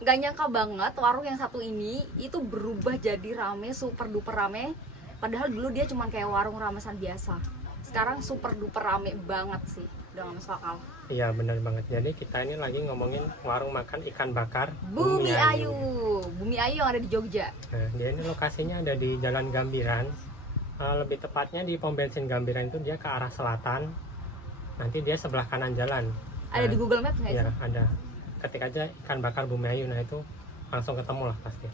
nggak nyangka banget warung yang satu ini itu berubah jadi rame, super duper rame. Padahal dulu dia cuma kayak warung ramesan biasa. Sekarang super duper rame banget sih, udah nggak masuk akal. Iya benar banget. Jadi kita ini lagi ngomongin warung makan ikan bakar Bumi Ayu, Bumi Ayu yang ada di Jogja. Nah, dia ini lokasinya ada di Jalan Gambiran. Lebih tepatnya di pom bensin Gambiran itu dia ke arah selatan. Nanti dia sebelah kanan jalan. Ada di Google Maps nggak Iya, sih? ada. Ketik aja ikan bakar Bumi Ayu, nah itu langsung ketemu lah pasti.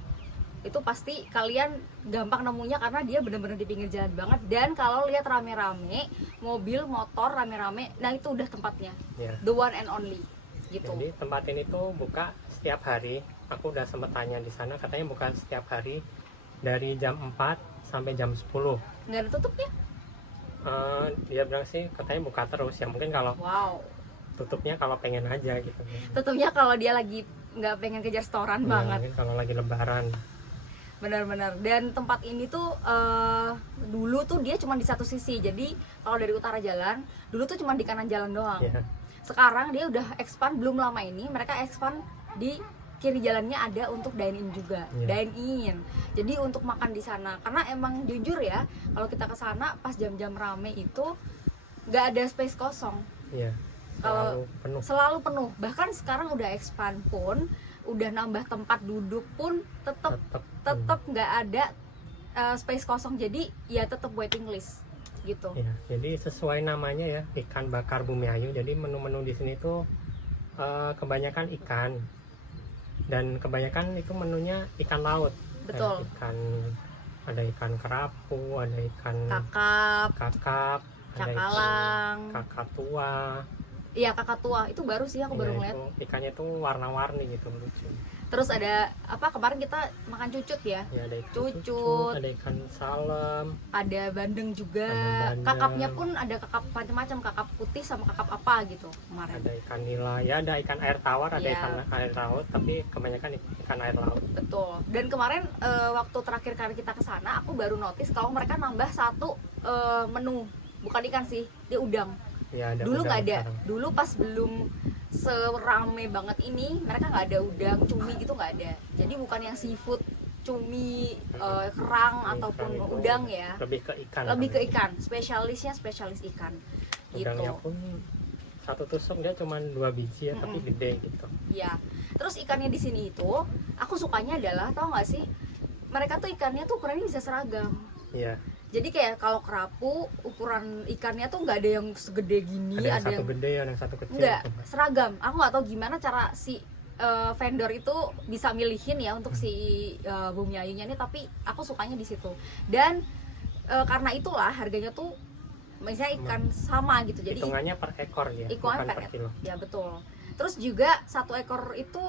Itu pasti kalian gampang nemunya karena dia bener-bener di pinggir jalan banget. Dan kalau lihat rame-rame, mobil, motor rame-rame, nah itu udah tempatnya. Ya. The one and only gitu. Jadi tempat ini tuh buka setiap hari. Aku udah sempet tanya di sana, katanya buka setiap hari dari jam 4 sampai jam 10. Nggak ada tutupnya? Dia bilang sih katanya buka terus. Ya mungkin kalau Wow. tutupnya kalau pengen aja gitu. Tutupnya kalau dia lagi nggak pengen kejar setoran Ya, banget. mungkin kalau lagi lebaran. Benar-benar. Dan tempat ini tuh dulu tuh dia cuma di satu sisi. Jadi kalau dari utara jalan, dulu tuh cuma di kanan jalan doang. Ya. Sekarang dia udah expand, belum lama ini mereka expand di kiri jalannya ada untuk dine in juga. Yeah. Dine in. Jadi untuk makan di sana. Karena emang jujur ya, kalau kita ke sana pas jam-jam rame itu nggak ada space kosong. Iya. Kalau Selalu penuh. selalu penuh. Bahkan sekarang udah expand pun, udah nambah tempat duduk pun tetap nggak ada space kosong. Jadi ya tetap waiting list gitu. Ya, jadi sesuai namanya ya, ikan bakar Bumi Ayu. Jadi menu-menu di sini tuh kebanyakan ikan. Dan kebanyakan itu menunya ikan laut. Betul. Ada ikan kerapu, ada ikan kakap, ada cakalang, ikan kakap tua. Iya, kakak tua itu baru sih aku baru Ya, ngeliat. ikannya tuh warna-warni gitu, lucu. Terus ada apa, kemarin kita makan cucut ya, Ya, ada ikan Cucut. ada ikan salem, ada bandeng juga, Ada bandeng. kakapnya pun ada kakap macam-macam, kakap putih sama kakap apa gitu kemarin. ada ikan nila, ya ada ikan air tawar, ada Iya. ikan air laut, tapi kebanyakan ikan air laut. Betul. Dan kemarin waktu terakhir kali kita ke sana, aku baru notice kalau mereka nambah satu menu, bukan ikan sih, dia udang. Ya, ada Dulu udang nggak ada. sekarang. Dulu pas belum serame banget ini, mereka nggak ada udang, cumi gitu nggak ada. Jadi bukan yang seafood, cumi, kerang ataupun Ikan itu udang ya. lebih ke ikan. Lebih ke ikan, spesialisnya spesialis ikan. Udangnya Gitu. pun satu tusuk dia cuma 2 biji ya, tapi gede gitu. Iya. Terus ikannya di sini itu, aku sukanya adalah, tau nggak sih? Mereka tuh ikannya tuh ukurannya bisa seragam. Iya. Jadi kayak kalau kerapu ukuran ikannya tuh nggak ada yang segede gini, Ada yang ada satu yang gede, ada yang satu kecil. enggak, gitu. seragam. Aku nggak tahu gimana cara si vendor itu bisa milihin ya untuk si Bumi Ayunya ini, tapi aku sukanya di situ. Dan karena itulah harganya tuh misalnya ikan sama gitu. Jadi Hitungannya per ekor ya, hitungannya bukan per kilo. ya betul. Terus juga satu ekor itu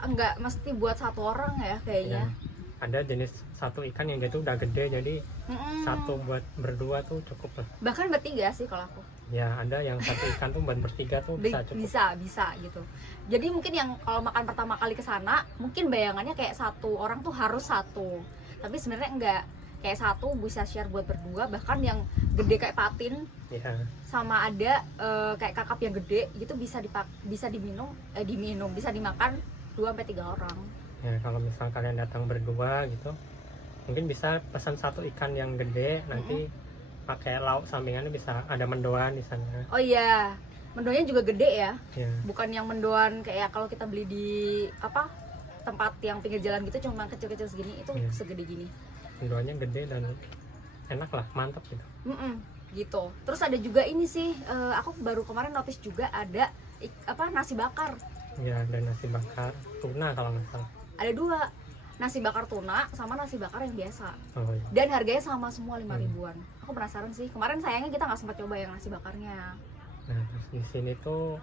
enggak mesti buat satu orang ya kayaknya. Ya. Ada jenis satu ikan yang dia tuh udah gede, jadi Mm-mm. satu buat berdua tuh cukup lah. Bahkan bertiga sih kalau aku. Ya, ada yang satu ikan tuh buat bertiga tuh bisa cukup. Bisa gitu. Jadi mungkin yang kalau makan pertama kali ke sana mungkin bayangannya kayak satu orang tuh harus satu, tapi sebenarnya enggak, kayak satu bisa share buat berdua, bahkan yang gede kayak patin Ya, sama ada kayak kakap yang gede gitu bisa diminum bisa dimakan 2-3 orang. ya kalau misal kalian datang berdua gitu, mungkin bisa pesan satu ikan yang gede, nanti pakai lauk sampingannya bisa ada mendoan di sana. Oh iya, mendoannya juga gede ya, Ya, bukan yang mendoan kayak kalau kita beli di apa tempat yang pinggir jalan gitu cuma kecil-kecil segini, itu Iya. segede gini. mendoannya gede dan enak lah, mantap gitu. Gitu. Terus ada juga ini sih, aku baru kemarin notice juga ada nasi bakar. Ya, dan nasi bakar tuna kalau nggak salah. Ada 2, nasi bakar tuna sama nasi bakar yang biasa. Oh iya. Dan harganya sama semua 5 ribuan. Aku penasaran sih. Kemarin sayangnya kita nggak sempat coba yang nasi bakarnya. Nah, terus di sini tuh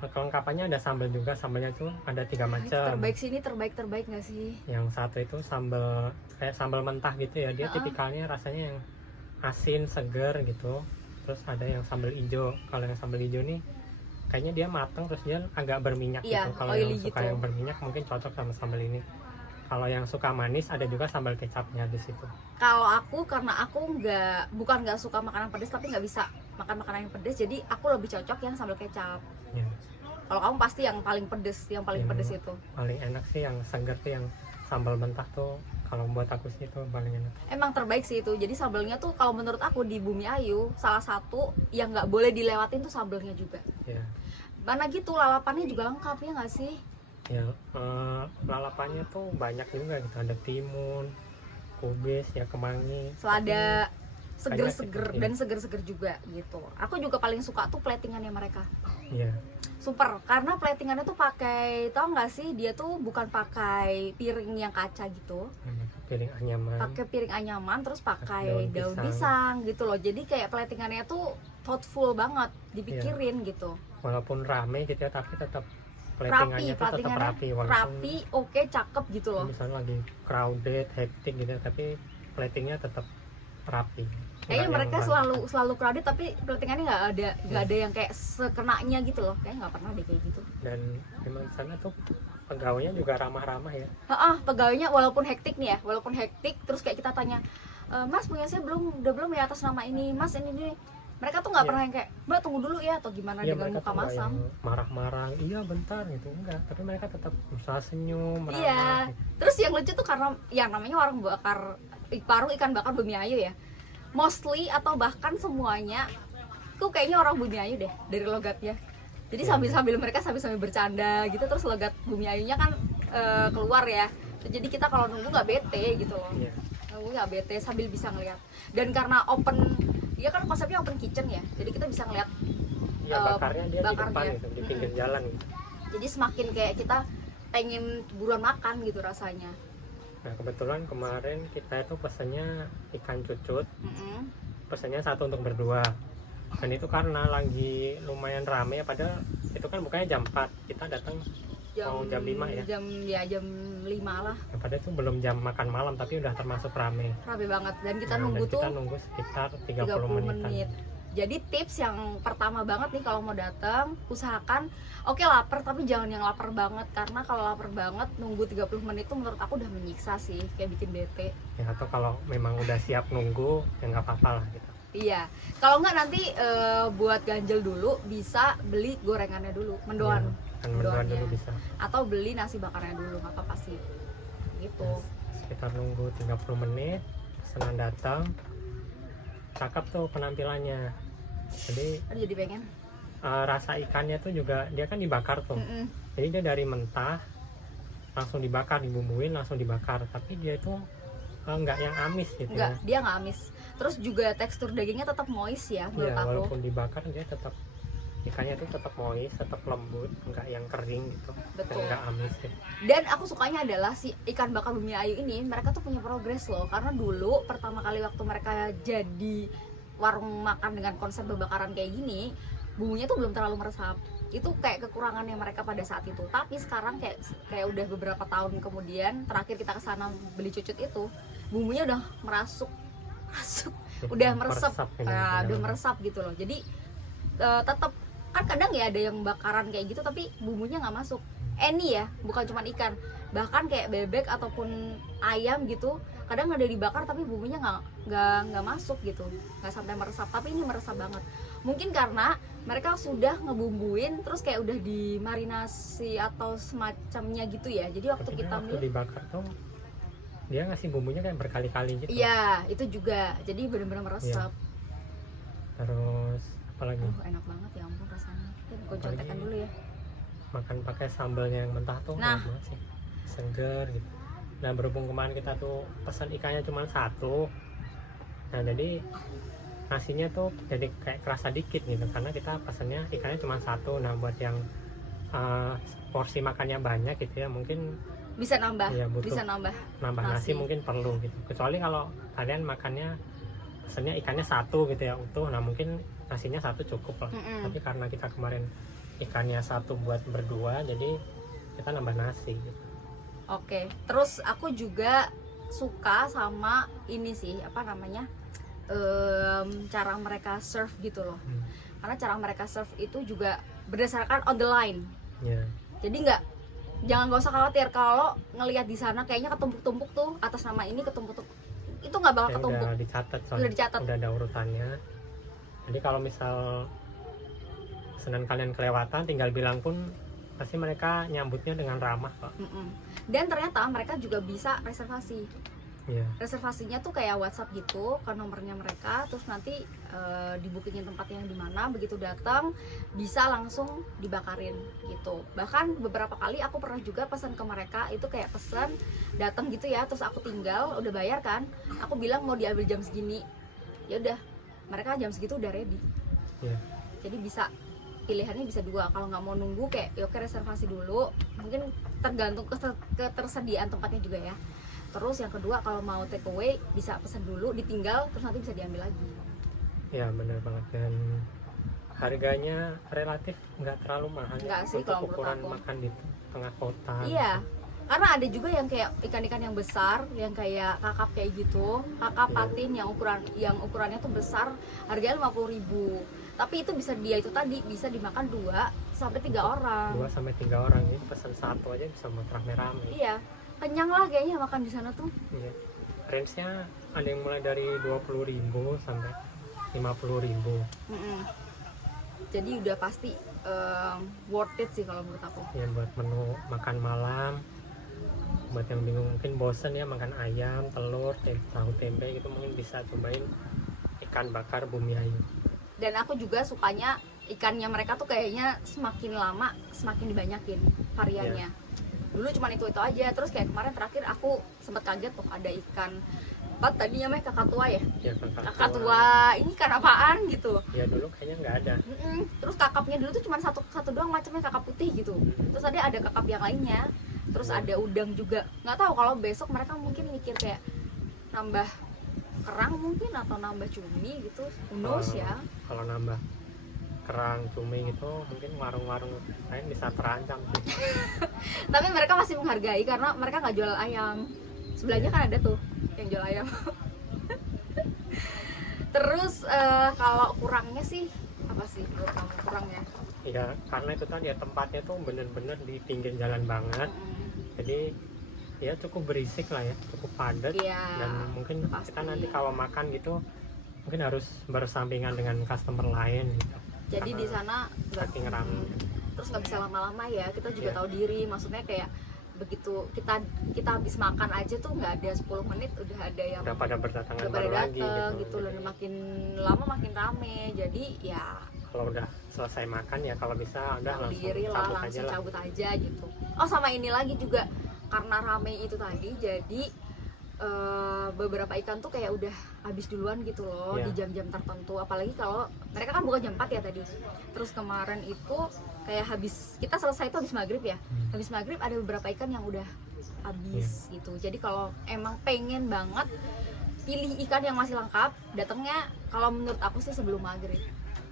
kelengkapannya ada sambal juga. Sambalnya tuh ada 3 Itu macam. terbaik sini, terbaik nggak sih? Yang satu itu sambal kayak sambal mentah gitu ya. Dia tipikalnya rasanya yang asin, seger gitu. Terus ada yang sambal hijau. Kalau yang sambal hijau nih kayaknya dia mateng, terus dia agak berminyak Iya, gitu. Kalau yang oily suka gitu. yang berminyak mungkin cocok sama sambal ini. Kalau yang suka manis ada juga sambal kecapnya di situ. Kalau aku, karena aku bukan nggak suka makanan pedas, tapi nggak bisa makan makanan yang pedas, jadi aku lebih cocok yang sambal kecap. Ya. Kalau kamu pasti yang paling pedes, yang paling pedes itu. Paling enak sih yang segar tuh, yang sambal mentah tuh. Kalau buat aku sih itu paling enak. Emang terbaik sih itu. Jadi sambelnya tuh kalau menurut aku di Bumi Ayu salah satu yang nggak boleh dilewatin tuh sambelnya juga. Ya, Mana gitu lalapannya juga lengkap ya nggak sih? ya lalapannya tuh banyak juga gitu. Ada timun, kubis, ya kemangi, Selada banyak seger-seger sih, dan seger-seger juga gitu. Aku juga paling suka tuh platingannya mereka. iya. Super, karena platingannya tuh pakai, tau nggak sih, dia tuh bukan pakai piring yang kaca gitu, Piring anyaman. pakai piring anyaman terus pakai Daun daun pisang. pisang gitu loh. Jadi kayak platingannya tuh thoughtful banget, dipikirin gitu. Walaupun rame gitu ya, tapi tetap Rapi, platingannya tuh tetap platingannya rapi. Walaupun rapi, oke, cakep gitu loh. misalnya lagi crowded, hectic gitu, tapi platingnya tetap rapi. Kayaknya Nggak mereka yang selalu crowded tapi platingannya nggak ada yang kayak sekenanya gitu loh. Kayaknya nggak pernah deh kayak gitu. Dan memang sana tuh pegawainya juga ramah-ramah ya. Pegawainya walaupun hektik nih ya, walaupun hektik terus kayak kita tanya, Mas punya saya udah belum ya atas nama ini, Mas ini nih. Mereka tuh nggak Iya. pernah yang kayak, Mbak tunggu dulu ya atau gimana Iya, dengan mereka muka tuh nggak masam. yang marah-marah, iya bentar gitu, enggak. Tapi mereka tetap berusaha senyum, ramah. Iya. Gitu. Terus yang lucu tuh karena yang namanya warung bakar warung ikan bakar Bumi Ayu ya. Mostly atau bahkan semuanya tuh kayaknya orang Bumi Ayu deh dari logatnya. Jadi Iya. sambil mereka sambil bercanda gitu, terus logat Bumi Ayunya kan keluar ya. Jadi kita kalau nunggu nggak bete gitu loh. Iya. Nunggu nggak bete sambil bisa ngeliat. Dan karena open, dia kan konsepnya open kitchen ya. Jadi kita bisa ngeliat Iya, bakarnya dia di depan bakarnya. gitu, di pinggir jalan gitu. Jadi semakin kayak kita pengen buruan makan gitu rasanya. Nah, kebetulan kemarin kita itu pesannya ikan cucut, Mm-mm. pesannya satu untuk berdua. Dan itu karena lagi lumayan rame ya, padahal itu kan bukannya jam 4, kita datang jam 5 ya. Jam 5 lah. Nah, padahal itu belum jam makan malam tapi udah termasuk rame. Rame banget dan kita Nah, nunggu dan tuh kita nunggu sekitar 30 30 menitan. menit. Jadi tips yang pertama banget nih kalau mau datang, usahakan oke lapar tapi jangan yang lapar banget, karena kalau lapar banget nunggu 30 menit tuh menurut aku udah menyiksa sih, kayak bikin bete. Ya, atau kalau memang udah siap nunggu ya nggak apa-apa lah gitu. Iya. Kalau nggak nanti buat ganjel dulu bisa beli gorengannya dulu, mendoan. Kan mendoan Mendoannya. dulu bisa. Atau beli nasi bakarnya dulu, nggak apa-apa sih. Gitu. Sekitar nunggu 30 menit, pesanan datang. Cakep tuh penampilannya. Jadi Aduh, jadi pengen. rasa ikannya tuh juga dia kan dibakar tuh. Mm-mm. Jadi dia dari mentah langsung dibakar, dibumbuin langsung dibakar, tapi dia itu nggak yang amis gitu. Enggak, Ya. dia nggak amis. Terus juga tekstur dagingnya tetap moist ya menurut Ya, aku. walaupun dibakar dia tetap ikannya tuh tetap moist, tetap lembut, nggak yang kering gitu. Betul. Dan nggak amis gitu. Dan aku sukanya adalah si ikan bakar Bumi Ayu ini, mereka tuh punya progres loh. Karena dulu pertama kali waktu mereka jadi warung makan dengan konsep bebakaran kayak gini, bumbunya tuh belum terlalu meresap. Itu kayak kekurangannya mereka pada saat itu. Tapi sekarang kayak udah beberapa tahun kemudian, terakhir kita kesana beli cucut itu, bumbunya udah merasuk, udah meresap. Gitu, Nah, udah ya. meresap gitu loh. Jadi tetap kan kadang ya ada yang bakaran kayak gitu tapi bumbunya nggak masuk. Any ya, bukan cuma ikan, bahkan kayak bebek ataupun ayam gitu, kadang ada dibakar tapi bumbunya nggak masuk gitu, nggak sampai meresap. Tapi ini meresap banget. Mungkin karena mereka sudah ngebumbuin terus kayak udah dimarinasi atau semacamnya gitu ya. Jadi waktu Tapi dia kita waktu beli, dibakar tuh dia ngasih bumbunya kayak berkali-kali gitu. iya itu juga. Jadi benar-benar meresap. Terus apalagi Enak banget ya ampun rasanya. Gue contekan dulu ya. makan pakai sambelnya yang mentah tuh Nah. enak banget sih, seger gitu. Nah, berhubung kemarin kita tuh pesan ikannya cuma satu, nah jadi nasinya tuh jadi kayak kerasa dikit gitu karena kita pesannya ikannya cuma satu. Nah, buat yang porsi makannya banyak gitu ya, mungkin Bisa nambah, ya butuh bisa nambah. nambah nasi. nasi mungkin perlu gitu. Kecuali kalau kalian makannya pesannya ikannya satu gitu ya utuh, nah mungkin nasinya satu cukup lah. Mm-mm. Tapi karena kita kemarin ikannya satu buat berdua, jadi kita nambah nasi gitu. Oke, terus aku juga suka sama ini sih, apa namanya, cara mereka serve gitu loh. Karena cara mereka serve itu juga berdasarkan on the line. Ya, Jadi jangan gak usah khawatir kalau ngelihat di sana kayaknya ketumpuk-tumpuk tuh atas nama ini ketumpuk-tumpuk, itu nggak bakal kayak ketumpuk. udah dicatat soalnya, Udah dicatat. udah ada urutannya. Jadi kalau misal pesanan kalian kelewatan, tinggal bilang pun pasti mereka nyambutnya dengan ramah kok. Dan ternyata mereka juga bisa reservasi. Iya. Reservasinya tuh kayak WhatsApp gitu ke nomornya mereka, terus nanti dibukingin tempatnya yang di mana, begitu datang bisa langsung dibakarin gitu. Bahkan beberapa kali aku pernah juga pesan ke mereka, itu kayak pesan datang gitu ya, terus aku tinggal udah bayar kan, aku bilang mau diambil jam segini, ya udah mereka jam segitu udah ready. Iya. Jadi bisa pilihannya bisa dua, kalau nggak mau nunggu kayak ya oke reservasi dulu, mungkin tergantung ketersediaan tempatnya juga ya. Terus yang kedua kalau mau take away bisa pesan dulu, ditinggal terus nanti bisa diambil lagi. Ya benar banget, dan harganya relatif nggak terlalu mahal Nggak sih, untuk kalau menurut ukuran aku. makan di tengah kota. Iya, karena ada juga yang kayak ikan-ikan yang besar, yang kayak kakap kayak gitu, kakap Iya. patin yang ukurannya tuh besar, harganya 50.000. Tapi itu bisa dia itu tadi bisa dimakan 2 sampai 3 orang. 2 sampai 3 orang, jadi pesan satu aja bisa buat rame-rame. Iya, kenyang lah kayaknya makan di sana tuh. Iya. Range-nya ada yang mulai dari 20.000 sampai 50.000. Jadi udah pasti worth it sih kalau menurut aku. Ya buat menu makan malam, buat yang bingung mungkin bosen ya makan ayam, telur, tahu tempe gitu, mungkin bisa cobain ikan bakar Bumi Ayu. Dan aku juga sukanya ikannya mereka tuh kayaknya semakin lama semakin dibanyakin variannya. Dulu cuma itu aja, terus kayak kemarin terakhir aku sempat kaget tuh ada ikan apa tadi namanya kakak tua ya. Ya, Kakak tua, ini ikan apaan gitu. Ya dulu kayaknya nggak ada. Terus kakapnya dulu tuh cuma satu doang macamnya, kakap putih gitu. Terus ada kakap yang lainnya. Terus ada udang juga. Nggak tahu kalau besok mereka mungkin mikir kayak nambah kerang mungkin atau nambah cumi gitu. Who knows ya. Kalau nambah kerang, cumi gitu, mungkin warung-warung lain bisa terancam. Tapi mereka masih menghargai karena mereka nggak jual ayam. Sebelahnya kan ada tuh yang jual ayam. Terus kalau kurangnya sih apa sih menurut kamu kurangnya? Ya karena itu tadi ya, tempatnya tuh bener-bener di pinggir jalan banget. Jadi ya cukup berisik lah ya, cukup padat. Iya, dan mungkin pasti. kita nanti kalau makan gitu mungkin harus bersampingan dengan customer lain gitu. Jadi di sana saking ramai. Terus nggak bisa lama-lama ya, kita juga Iya. tahu diri, maksudnya kayak begitu kita habis makan aja tuh nggak ada 10 menit udah ada yang Udah pada berdatangan udah pada baru lagi dateng gitu. gitu, dan makin lama makin rame. Jadi ya Kalau udah selesai makan ya kalau bisa udah tahu langsung diri lah, cabut aja langsung lah. cabut aja gitu. Oh sama ini lagi juga, karena rame itu tadi, jadi beberapa ikan tuh kayak udah habis duluan gitu loh. Iya. Di jam-jam tertentu, apalagi kalau mereka kan buka jam 4 ya tadi. Terus kemarin itu kayak kita selesai itu habis maghrib ya. Habis maghrib ada beberapa ikan yang udah habis gitu. Jadi kalau emang pengen banget pilih ikan yang masih lengkap, datangnya kalau menurut aku sih sebelum maghrib.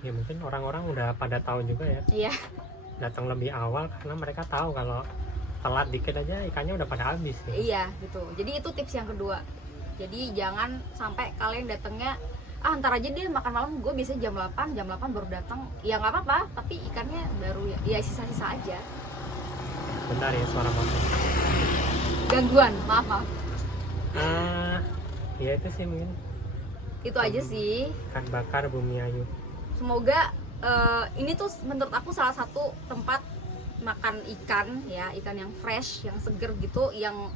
Ya mungkin orang-orang udah pada tahu juga ya, Iya. datang lebih awal karena mereka tahu kalau telat dikit aja ikannya udah pada habis ya. Iya gitu. Jadi itu tips yang kedua. Jadi jangan sampai kalian datangnya ntar aja deh makan malam, gue biasanya jam 8 baru datang. Ya nggak apa-apa, tapi ikannya baru ya sisa-sisa aja. Bentar ya, suara motor. Gangguan, maaf. Ya itu sih mungkin Itu aja sih. ikan bakar Bumi Ayu. Semoga ini tuh menurut aku salah satu tempat makan ikan ya, ikan yang fresh, yang seger gitu, yang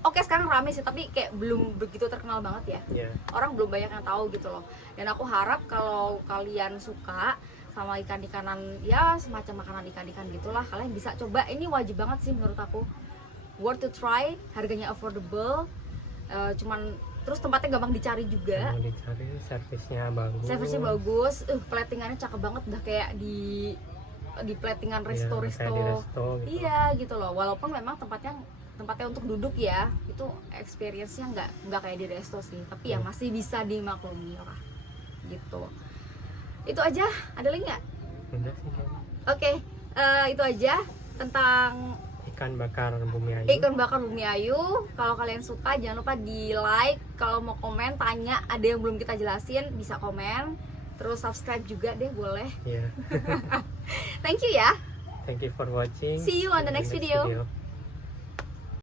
oke sekarang rame sih, tapi kayak belum begitu terkenal banget ya. Ya. Orang belum banyak yang tahu gitu loh. Dan aku harap kalau kalian suka sama ikan-ikanan ya semacam makanan ikan-ikan gitulah, kalian bisa coba. Ini wajib banget sih menurut aku, worth to try, harganya affordable, cuman terus tempatnya gampang dicari juga. Mau dicari, servisnya bagus. Servisnya bagus, platingannya cakep banget, udah kayak di platingan Iya, kayak di resto-resto. resto gitu. Iya gitu loh. Walaupun memang tempatnya untuk duduk ya, itu experience-nya nggak kayak di resto sih, tapi ya masih bisa dimaklumi lah. Gitu. Itu aja. Ada lagi nggak? Udah sih kayaknya. Oke, itu aja tentang Ikan bakar Bumi Ayu. ikan bakar Bumi Ayu. Kalau kalian suka jangan lupa di like. Kalau mau komen, tanya, ada yang belum kita jelasin, bisa komen. Terus subscribe juga deh, boleh. Ya. Thank you ya. Thank you for watching. See you on the next video.